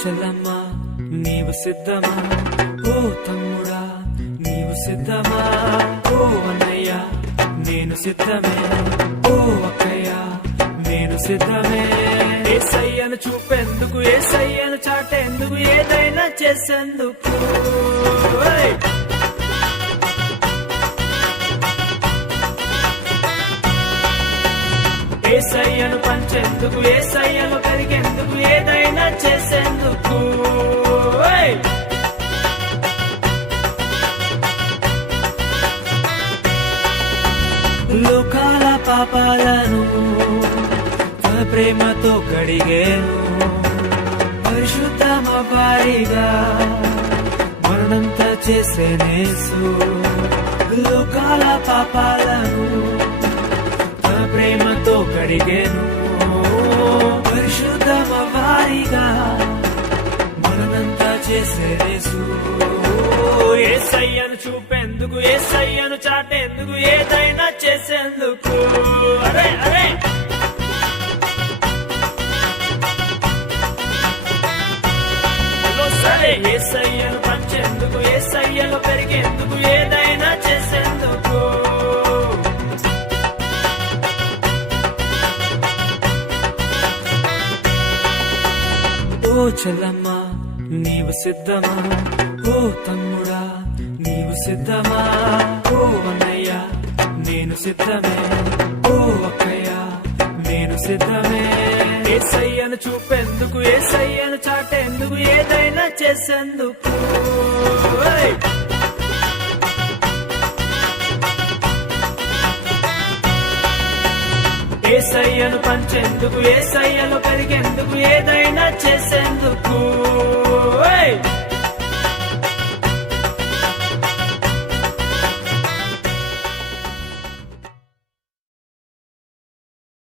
చెల్లమ్మా నీవు సిద్ధమా, ఓ తమ్ముడా నీవు సిద్ధమా, ఓ అన్నయ్య నేను సిద్ధమే, ఓ అక్కయ్య నేను సిద్ధమే. యేసయ్యను చూపేందుకు, యేసయ్యను చాటేందుకు, ఏదైనా చేసేందుకు. యేసయ్యను పంచేందుకు, యేసయ్యను పెరిగేందుకు, ఏదైనా చేసేందుకు. లోకాల పాపాలను తన ప్రేమతో కడిగేను, పరిశుద్ధమ వారిగా మరణంతా చేసేనేసు. లోకాల పాపాలను తన ప్రేమతో కడిగేను, పరిశుద్ధమ వారిగా మరణంతా చేసేనేసు. యేసయ్యను చూపేందుకు, యేసయ్యను చాటేందుకు, ఏదైనా చేసేందుకు. అరే అరే సరే, యేసయ్యను పంచేందుకు, యేసయ్యను పెరిగేందుకు, ఏదైనా చేసేందుకు. ఓ చెల్లమ్మా నీవు సిద్ధమా, ఓ తమ్ముడా నీవు సిద్ధమా, ఓ అన్నయ్య నేను సిద్ధమే, ఓ అక్కయ్య నేను సిద్ధమే. యేసయ్యను చూపేందుకు, యేసయ్యను చాటేందుకు, ఏదైనా చేసేందుకు. యేసయ్యను పంచేందుకు, యేసయ్యను పెరిగేందుకు, ఏదైనా చేసేందుకు.